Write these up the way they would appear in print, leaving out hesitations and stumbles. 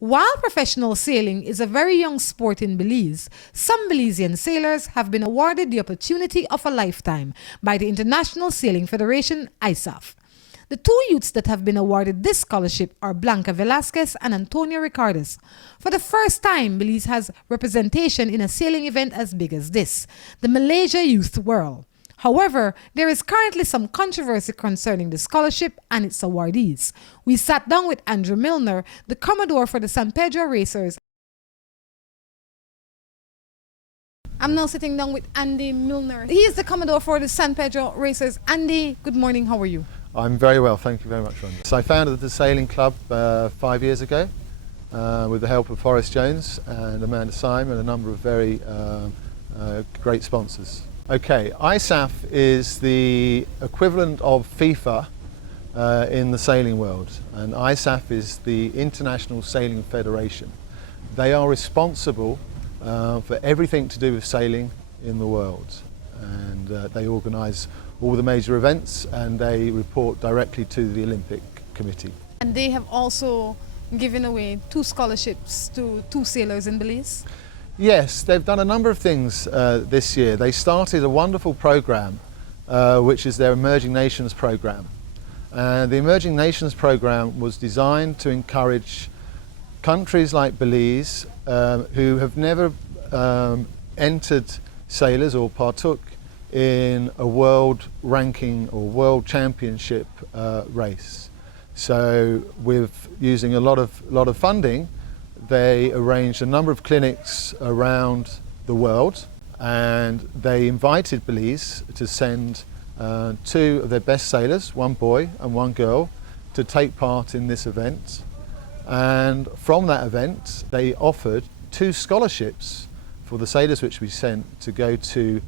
While professional sailing is a very young sport in Belize, some Belizean sailors have been awarded the opportunity of a lifetime by the International Sailing Federation (ISAF). The two youths that have been awarded this scholarship are Blanca Velasquez and Antonio Ricardes. For the first time, Belize has representation in a sailing event as big as this, the Malaysia Youth World. However, there is currently some controversy concerning the scholarship and its awardees. We sat down with Andrew Milner, the Commodore for the San Pedro Racers. I'm now sitting down with Andy Milner. He is the Commodore for the San Pedro Racers. Andy, good morning, how are you? I'm very well, thank you very much, Rhonda. So I founded the sailing club 5 years ago with the help of Forrest Jones and Amanda Syme and a number of very great sponsors. Okay, ISAF is the equivalent of FIFA in the sailing world, and ISAF is the International Sailing Federation. They are responsible for everything to do with sailing in the world, and they organise all the major events and they report directly to the Olympic Committee. And they have also given away 2 scholarships to 2 sailors in Belize? Yes, they've done a number of things this year. They started a wonderful programme which is their Emerging Nations programme. The Emerging Nations programme was designed to encourage countries like Belize who have never entered sailors or partook in a world ranking or world championship race. So with using a lot of funding, they arranged a number of clinics around the world, and they invited Belize to send 2 of their best sailors, 1 boy and 1 girl, to take part in this event. And from that event they offered 2 scholarships for the sailors which we sent to go to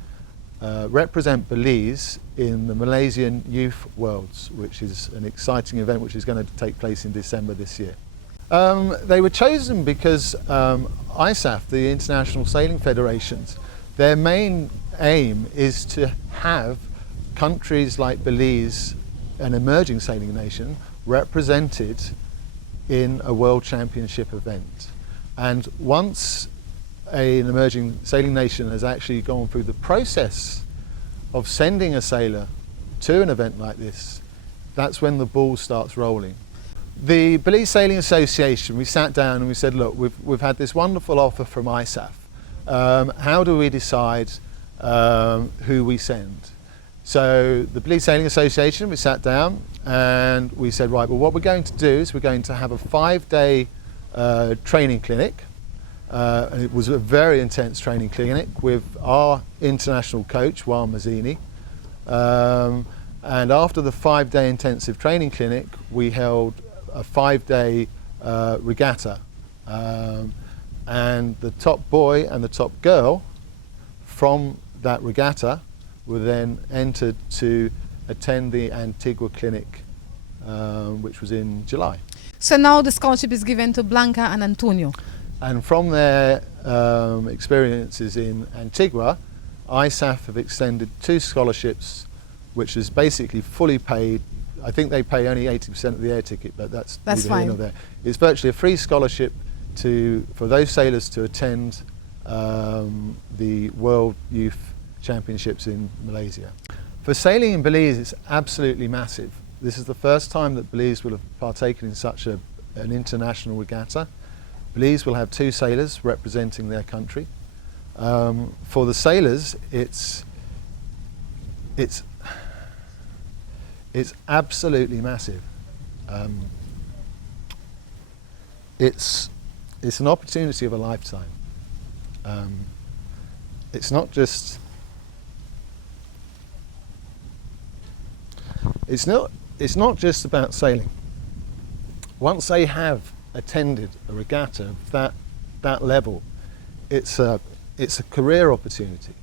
represent Belize in the Malaysian Youth Worlds, which is an exciting event which is going to take place in December this year. They were chosen because ISAF, the International Sailing Federations, their main aim is to have countries like Belize, an emerging sailing nation, represented in a World Championship event. And once an emerging sailing nation has actually gone through the process of sending a sailor to an event like this, that's when the ball starts rolling. The Belize Sailing Association, we sat down and we said, look, we've had this wonderful offer from ISAF. How do we decide who we send? So the Belize Sailing Association, we sat down and we said, right, well, what we're going to do is we're going to have a 5-day training clinic. And it was a very intense training clinic with our international coach, Juan Mazzini. And after the 5-day intensive training clinic, we held a 5-day regatta. And the top boy and the top girl from that regatta were then entered to attend the Antigua clinic, which was in July. So now the scholarship is given to Blanca and Antonio. And from their experiences in Antigua, ISAF have extended 2 scholarships, which is basically fully paid. I think they pay only 80% of the air ticket, but that's neither fine. here nor there. It's virtually a free scholarship for those sailors to attend the World Youth Championships in Malaysia. For sailing in Belize, it's absolutely massive. This is the first time that Belize will have partaken in such an international regatta. Belize will have 2 sailors representing their country. For the sailors, it's absolutely massive. It's an opportunity of a lifetime. It's not just about sailing. Once they have attended a regatta of that level, it's a career opportunity.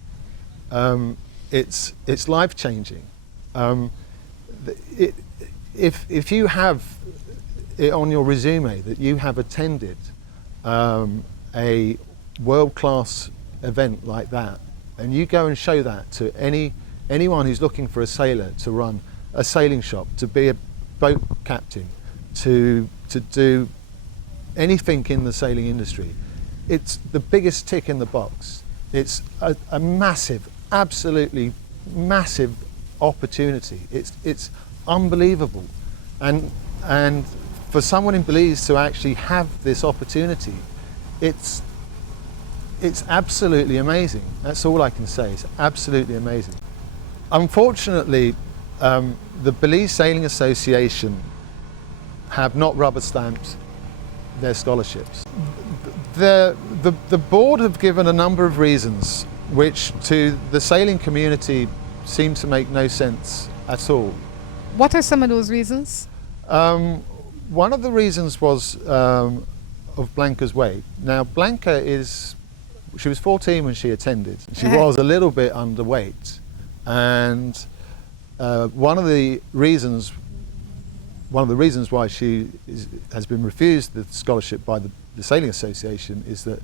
It's life changing. If you have it on your resume that you have attended a world-class event like that, and you go and show that to anyone who's looking for a sailor to run a sailing shop, to be a boat captain, to do anything in the sailing industry. It's the biggest tick in the box. It's a massive, absolutely massive opportunity. It's unbelievable, and for someone in Belize to actually have this opportunity, it's absolutely amazing. That's all I can say. It's absolutely amazing. Unfortunately, the Belize Sailing Association have not rubber stamped their scholarships. The board have given a number of reasons which to the sailing community seem to make no sense at all. What are some of those reasons? One of the reasons was of Blanca's weight. Now Blanca she was 14 when she attended. She was a little bit underweight, and one of the reasons why she has been refused the scholarship by the Sailing Association is that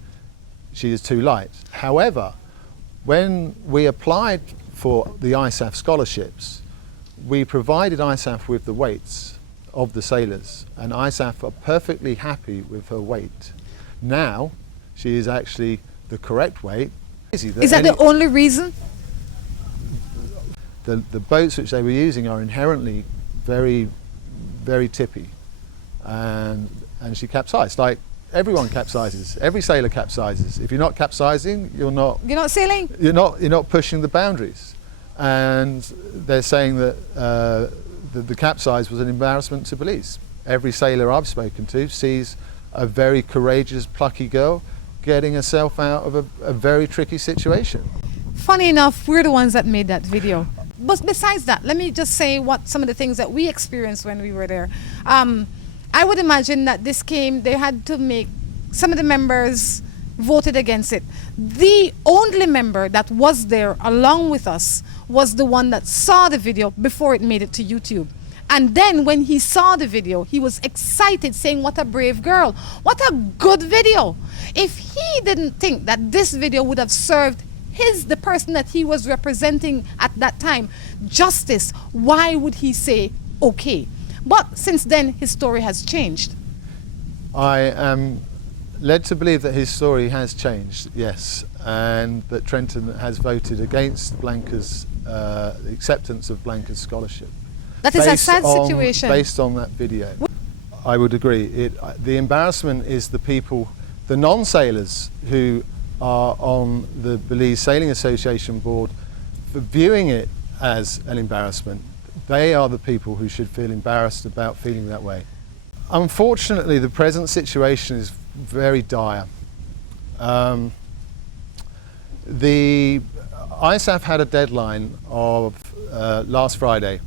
she is too light. However, when we applied for the ISAF scholarships, we provided ISAF with the weights of the sailors, and ISAF are perfectly happy with her weight. Now she is actually the correct weight. Is that the only reason? The boats which they were using are inherently very, very tippy, and she capsized. Like everyone capsizes, every sailor capsizes. If you're not capsizing, you're not sailing. You're not pushing the boundaries. And they're saying that the capsize was an embarrassment to Belize. Every sailor I've spoken to sees a very courageous, plucky girl getting herself out of a very tricky situation. Funny enough, we're the ones that made that video. But besides that, let me just say what some of the things that we experienced when we were there. I would imagine that they had to make, some of the members voted against it. The only member that was there along with us was the one that saw the video before it made it to YouTube. And then when he saw the video, he was excited, saying, "What a brave girl. What a good video." If he didn't think that this video would have served the person that he was representing at that time justice, why would he say okay? But since then, his story has changed. I am led to believe that his story has changed, yes, and that Trenton has voted against Blanca's acceptance of Blanca's scholarship. That is a sad situation. Based on that video. I would agree. The embarrassment is the people, the non-sailors who are on the Belize Sailing Association board, viewing it as an embarrassment. They are the people who should feel embarrassed about feeling that way. Unfortunately, the present situation is very dire. The ISAF had a deadline of last Friday.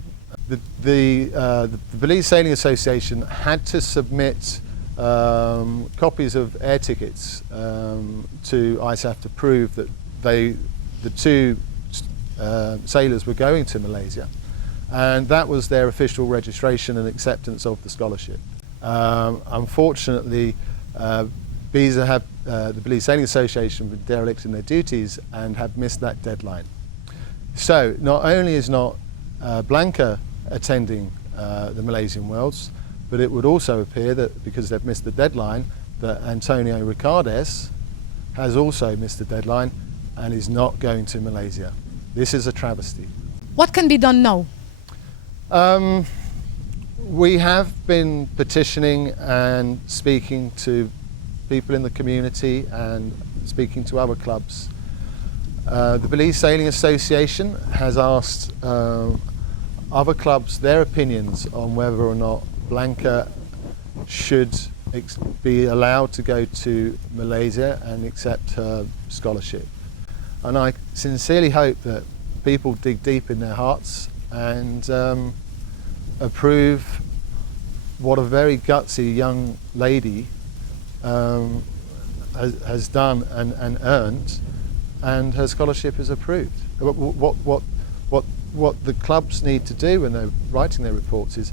The Belize Sailing Association had to submit copies of air tickets to ISAF to prove that the two sailors were going to Malaysia, and that was their official registration and acceptance of the scholarship. Unfortunately, the Belize Sailing Association were derelict in their duties and have missed that deadline. So not only is not Blanca attending the Malaysian Worlds, but it would also appear that because they've missed the deadline, that Antonio Ricardes has also missed the deadline and is not going to Malaysia. This is a travesty. What can be done now? We have been petitioning and speaking to people in the community and speaking to other clubs. The Belize Sailing Association has asked other clubs their opinions on whether or not Blanca should be allowed to go to Malaysia and accept her scholarship. And I sincerely hope that people dig deep in their hearts and approve what a very gutsy young lady has done and earned, and her scholarship is approved. What the clubs need to do when they're writing their reports is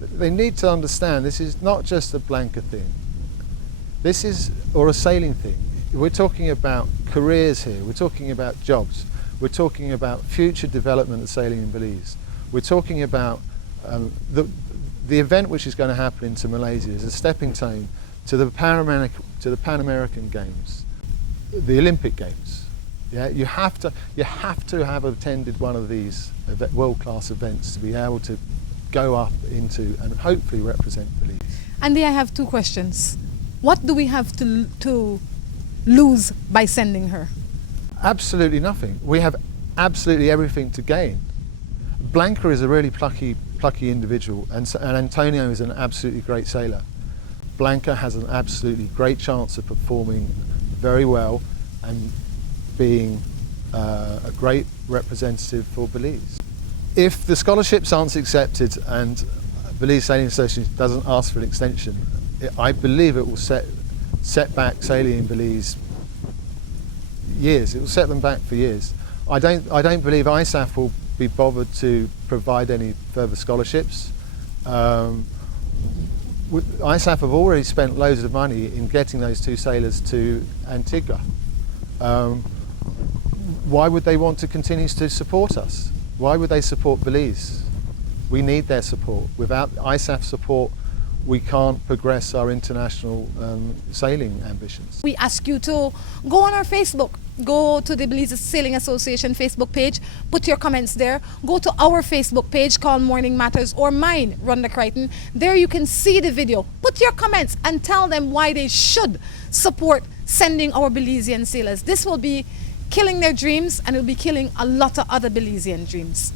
they need to understand this is not just a Blanca thing. This is, or a sailing thing. We're talking about careers here. We're talking about jobs. We're talking about future development of sailing in Belize. We're talking about the event which is going to happen into Malaysia is a stepping stone to the Pan American Games, the Olympic Games. Yeah, you have to have attended one of these world-class events to be able to go up into and hopefully represent Belize. Andy, I have two questions. What do we have to lose by sending her? Absolutely nothing. We have absolutely everything to gain. Blanca is a really plucky individual, and Antonio is an absolutely great sailor. Blanca has an absolutely great chance of performing very well and being a great representative for Belize. If the scholarships aren't accepted and Belize Sailing Association doesn't ask for an extension, I believe it will set back sailing in Belize years. It will set them back for years. I don't believe ISAF will be bothered to provide any further scholarships. ISAF have already spent loads of money in getting those two sailors to Antigua. Why would they want to continue to support us? Why would they support Belize? We need their support. Without ISAF support, we can't progress our international sailing ambitions. We ask you to go on our Facebook. Go to the Belize Sailing Association Facebook page, put your comments there. Go to our Facebook page called Morning Matters, or mine, Rhonda Crichton. There you can see the video. Put your comments and tell them why they should support sending our Belizean sailors. This will be killing their dreams, and it will be killing a lot of other Belizean dreams.